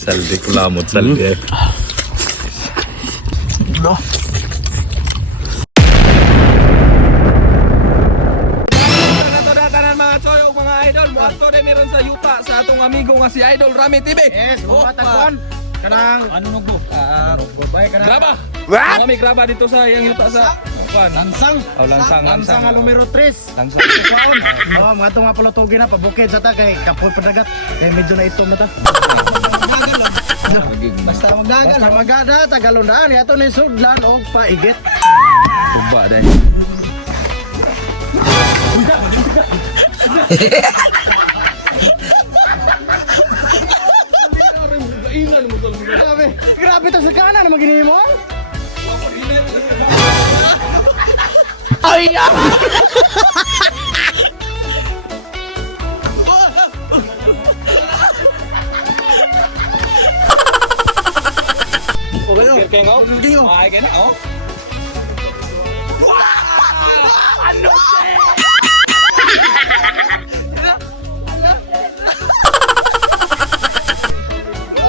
Saldi kulamot saldi. Ato rin meron sa yuta sa atong amigo nga si Idol Rami TV. Yes, bumatagpuan. Kanang ano nugbo? Babay kanang. Graba. What? Kami graba dito sa yang yuta sa kuan. Langsang. Oh, langsang. Ang numero 3. Langsang. Kuan. Oh, mga itong mga palutugin na pabukid sa ta kay kapon padagat. Kay medyo na ito na ta. Basta magagal. Basta magada tagalondaan ato ni sudlan og paigit. Tuba dai. Grabe to sa kanan magini mo. Ay! Kaya nga, ay kaya na, oh. Ano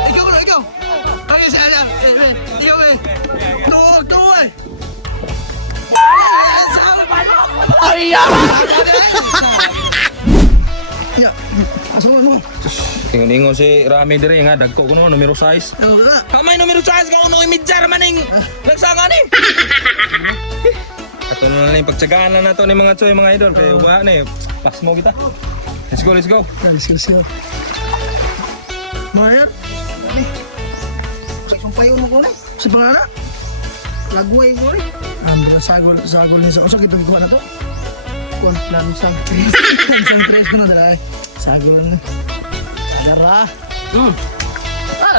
siya? Ikaw. Ay siya. Ikaw eh. Tuwa. Ay! Ya, asa mo? Ingon si Rami dire nga dagko kuno numero 6. Oh, na. Kamay numero 6 ka uno imidjar maning lagsanga ni. Ato na lang pagtsagaan na nato ni mga choy mga idol kay wa na pas mo kita. Let's go. Siya. Mayat. Sa payon mo ko ni. Si pangana. Lagway mo ni. Ambil sagol ni sa usa kita gikuha na to. Kon langsang. Langsang tres na dala. Sagol na. Agara.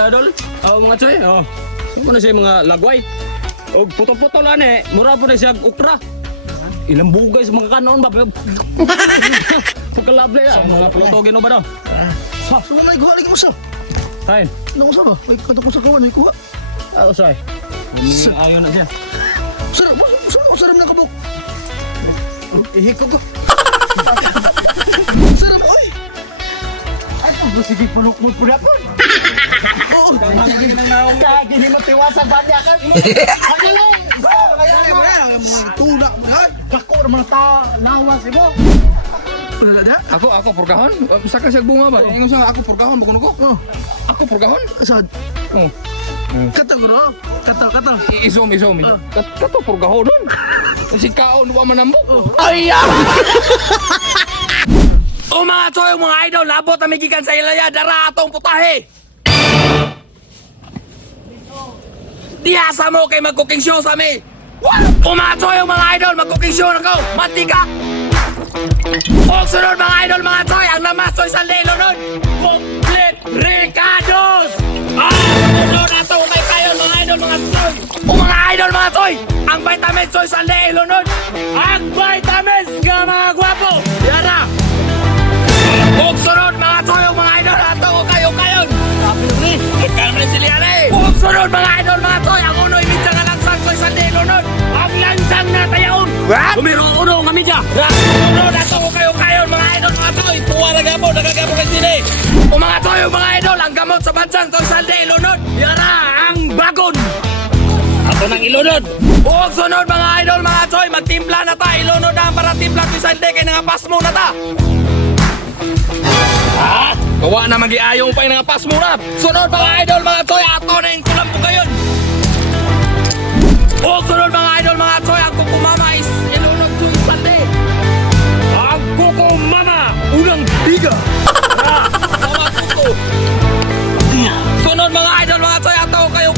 Idol. Mga choy. Sino na siya mga lagway? O puto-puto lang mura po na siya ukra. Ilang bugay sa mga kanon ba? Pagkalab na yan. Mga plotogin o ba daw? Sumo na iguha lagi mo sa. Tayo. Nang usa ba? Ay kato ko sa kawan ay kuha. Usay. Ayaw na siya. Sarap na kabuk. Ihiko ko. Sarap oy. Ay pag sige pulukmod pud ako. Oo. Kaya gini matiwasa banya kan. Ano lang? Tulak mo ha. Kako naman ta lawas mo. Wala da? Ako purgahon. Saka siya bunga ba? Ingon siya ako purgahon bukuno ko. Ako purgahon. Sad. Oh. Katagro. Katal. Isom. Kato purgahon don. Si kaon wa manambok. Ay! O mga choy, mga idol, labot na may gikan sa ilaya, dara atong putahe. Dihasa mo kay mag-cooking show sa mi. O mga choy, mga idol, mag-cooking show na ko. Mantika. O sunod mga idol, mga choy, ang namasoy sa lelo nun. Complete Ricardos. Sunod na ito, kay kayo mga idol, mga choy. O mga idol, mga choy, ang vitamins choy sa lelo nun. Ang vitamins ka mga gwapo. Yara. Huwag sunod mga choy, mga idol, ato ko kayo. Kalma sila yan eh. Huwag sunod mga idol, mga choy, ang uno'y midya nga langsang choy sa lelo nun. Ang langsang na tayaon. Umiro uno nga midya. Sunod ato ko kayo, mga idol, mga choy. Puwa na gabo, nagagabo kayo sila eh. O mga choy, mga idol, ang gamot sa bansang choy sa lelo nun. Yara, ang bagon. Ato nang ilunod. Huwag sunod mga idol, mga choy, magtimpla na ta. Ilunod na para timpla to sa hindi kay nangapas mo na ta. Kawa na mag-iayong pa yung nangapas mo na. Sunod mga idol, mga choy, ato na yung kulang po kayo. Huwag sunod mga idol, mga choy, ang kukumama is ilunod kong sandi. Ang kukumama, unang biga. Mga kuko. Sunod mga idol, mga choy, ato kayo.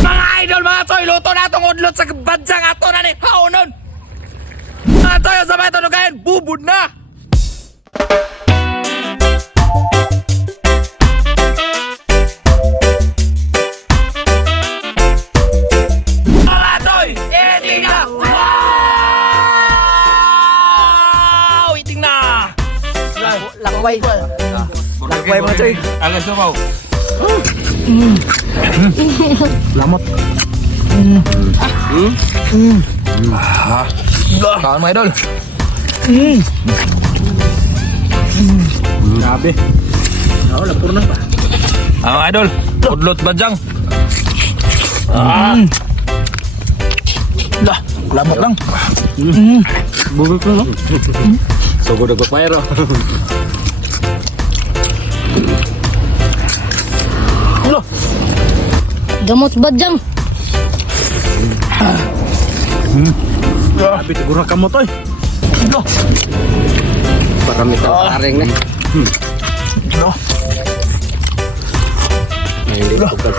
Mga idol, mga choy, luto na itong udlot sa bansang ato na ni haunon. Mga choy, sabay ito nugayin, bubud na. Mga choy, eating na. Wow! Eating na. Lakway mga choy. Alas sumaw. Lamot. Kaon mga idol. Grabe. Oo, lapur na pa. Mga idol, udlot bajang. Dah, lamot lang. Bubog ko, no? Sugod ako pairo. Gamot bajang. Grabe, siguro ka mo to eh. Parami ka paring na. Hindi ko ka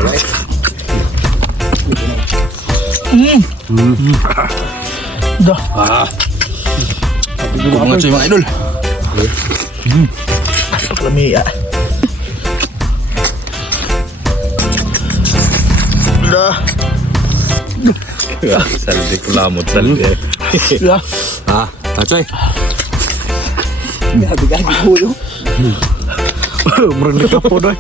Dah. Mga choy mga idol. Lami ya. Dah. Saldi ko lamot saldi. Dah. Choy. Gabi-gabi kuyo. Merendah kapo doy.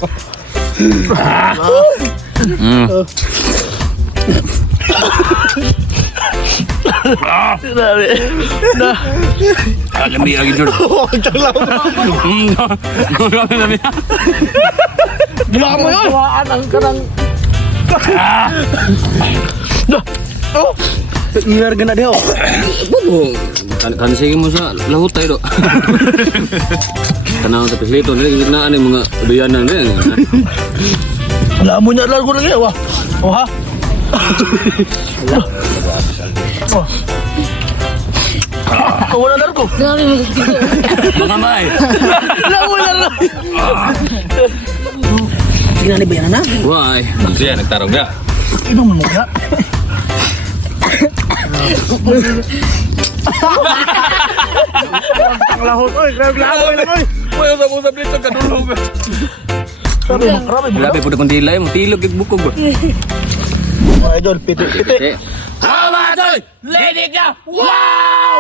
Lami lagi dulu. Gila kamu yun. Tuwaan ang kanang. Dah. Oh. Ilar gana dia. Kan sige mo sa lahut tayo do. Kanang sa pislito na ano mga duyanan rin. Wala mo niya largo lagi. Wah. Oh ha. Oh. Wala largo. Grabe mo gusto. Mga may. Wala mo largo. Ginani ba yan na? Why? Siya nagtarong dia. Inom mo ya. Ang lahot oy, grabe lahot oy. Uy, usap-usap dito ka dulog. Grabe. Grabe po kung dilay mo tilog yung bukog bro. Idol, piti-piti. Mga choy, lady ka. Wow!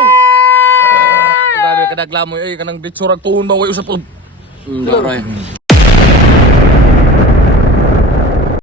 Grabe kadagla mo kanang ditsurag tuon ba way usap. Daray.